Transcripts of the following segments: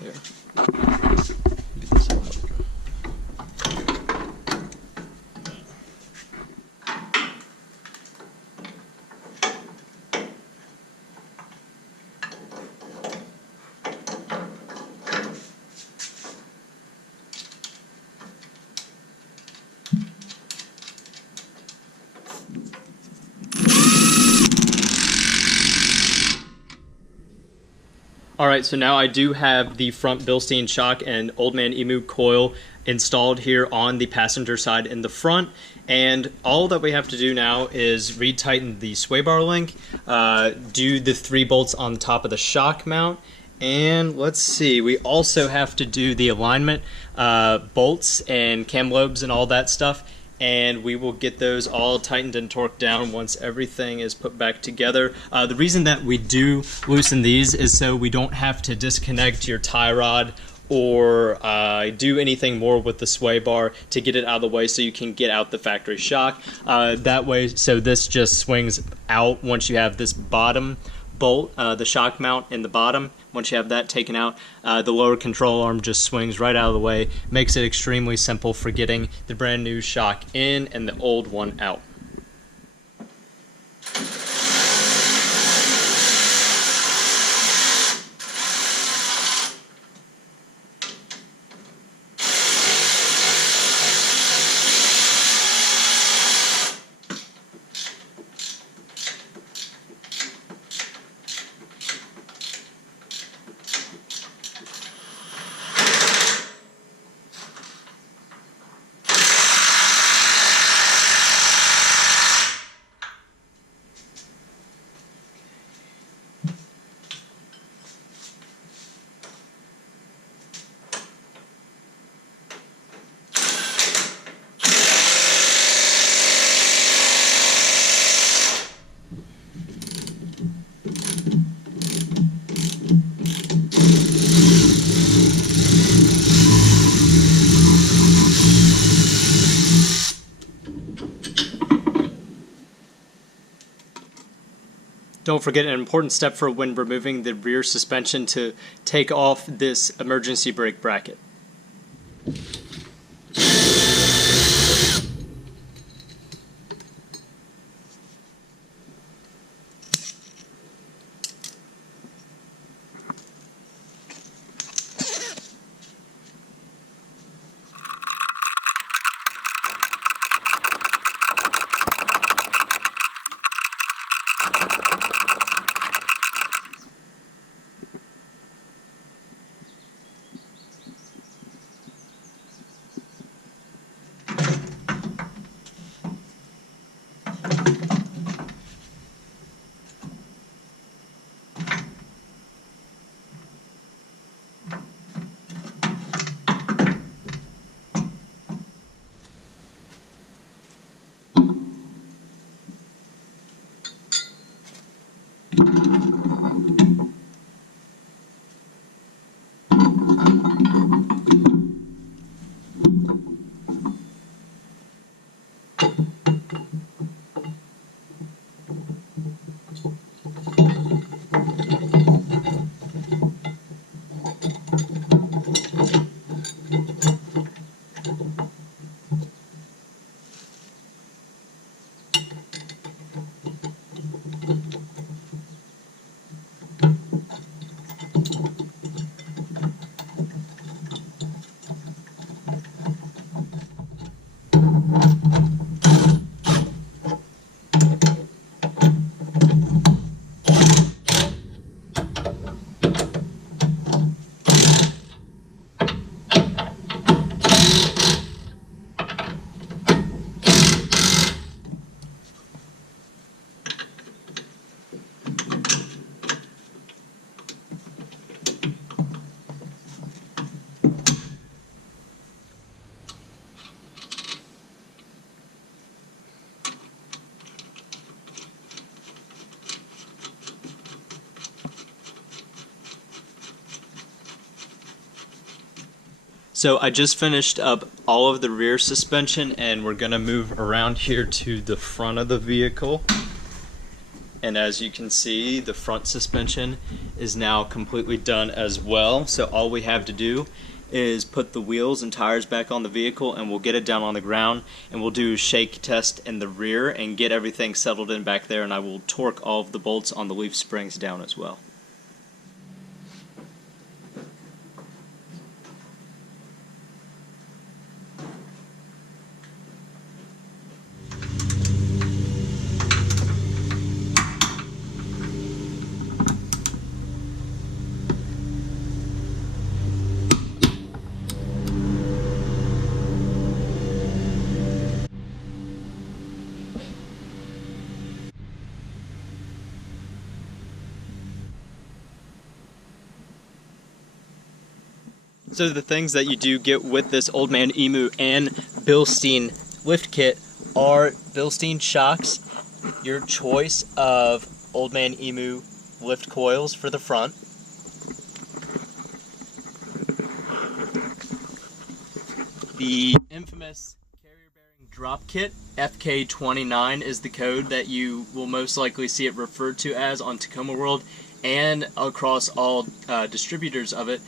There. Alright, so now I do have the front Bilstein shock and Old Man Emu coil installed here on the passenger side in the front, and all that we have to do now is retighten the sway bar link, do the 3 bolts on the top of the shock mount, and let's see, we also have to do the alignment bolts and cam lobes and all that stuff, and we will get those all tightened and torqued down once everything is put back together. The reason that we do loosen these is so we don't have to disconnect your tie rod or do anything more with the sway bar to get it out of the way so you can get out the factory shock. That way, so this just swings out once you have this bottom bolt, the shock mount in the bottom. Once you have that taken out, the lower control arm just swings right out of the way, makes it extremely simple for getting the brand new shock in and the old one out. Don't forget an important step for when removing the rear suspension to take off this emergency brake bracket. So I just finished up all of the rear suspension, and we're gonna move around here to the front of the vehicle. And as you can see, the front suspension is now completely done as well. So all we have to do is put the wheels and tires back on the vehicle, and we'll get it down on the ground, and we'll do a shake test in the rear and get everything settled in back there, and I will torque all of the bolts on the leaf springs down as well. So the things that you do get with this Old Man Emu and Bilstein lift kit are Bilstein shocks, your choice of Old Man Emu lift coils for the front, the infamous carrier bearing drop kit, FK29 is the code that you will most likely see it referred to as on Tacoma World and across all distributors of it.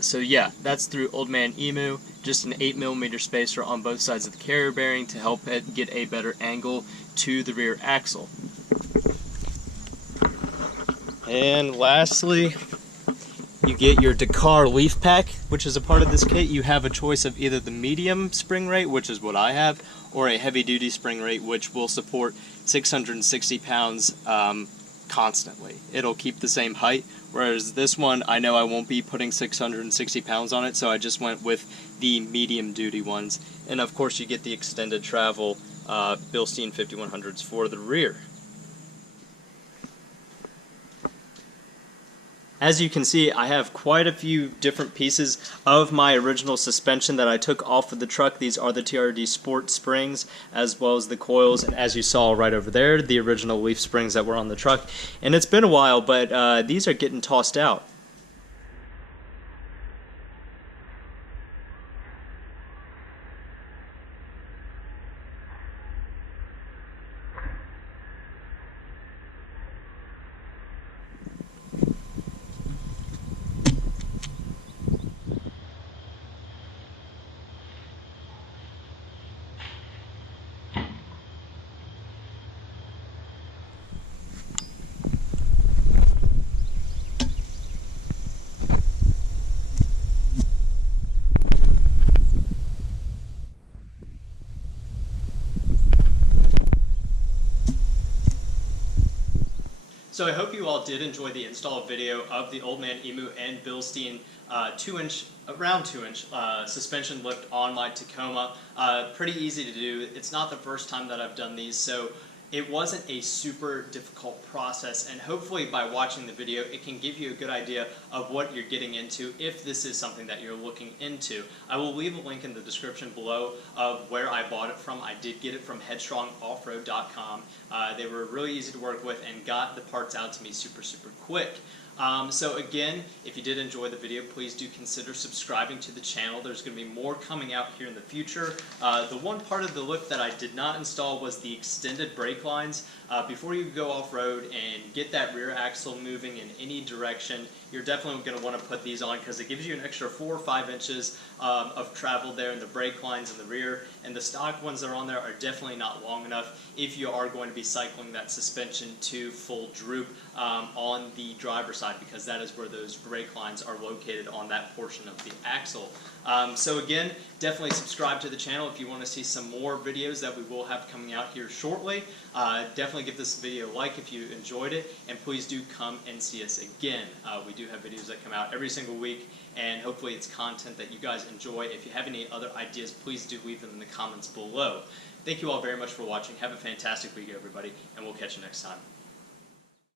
So yeah, that's through Old Man Emu, just an 8mm spacer on both sides of the carrier bearing to help it get a better angle to the rear axle. And lastly, you get your Dakar leaf pack, which is a part of this kit. You have a choice of either the medium spring rate, which is what I have, or a heavy duty spring rate, which will support 660 pounds constantly. It'll keep the same height, whereas this one I know I won't be putting 660 pounds on it, so I just went with the medium duty ones. And of course you get the extended travel Bilstein 5100s for the rear. As you can see, I have quite a few different pieces of my original suspension that I took off of the truck. These are the TRD Sport springs, as well as the coils, and as you saw right over there, the original leaf springs that were on the truck. And it's been a while, but these are getting tossed out. So I hope you all did enjoy the install video of the Old Man Emu and Bilstein around 2-inch suspension lift on my Tacoma. Pretty easy to do. It's not the first time that I've done these, so it wasn't a super difficult process, and hopefully by watching the video it can give you a good idea of what you're getting into if this is something that you're looking into. I will leave a link in the description below of where I bought it from. I did get it from headstrongoffroad.com. They were really easy to work with and got the parts out to me super quick. So again, if you did enjoy the video, please do consider subscribing to the channel. There's going to be more coming out here in the future. The one part of the lift that I did not install was the extended brake lines. Before you go off-road and get that rear axle moving in any direction, you're definitely going to want to put these on because it gives you an extra 4 or 5 inches of travel there in the brake lines in the rear, and the stock ones that are on there are definitely not long enough if you are going to be cycling that suspension to full droop on the driver's side, because that is where those brake lines are located on that portion of the axle. So again, definitely subscribe to the channel if you want to see some more videos that we will have coming out here shortly. Definitely give this video a like if you enjoyed it, and please do come and see us again. We do have videos that come out every single week, and hopefully it's content that you guys enjoy. If you have any other ideas, please do leave them in the comments below. Thank you all very much for watching. Have a fantastic week, everybody, and we'll catch you next time.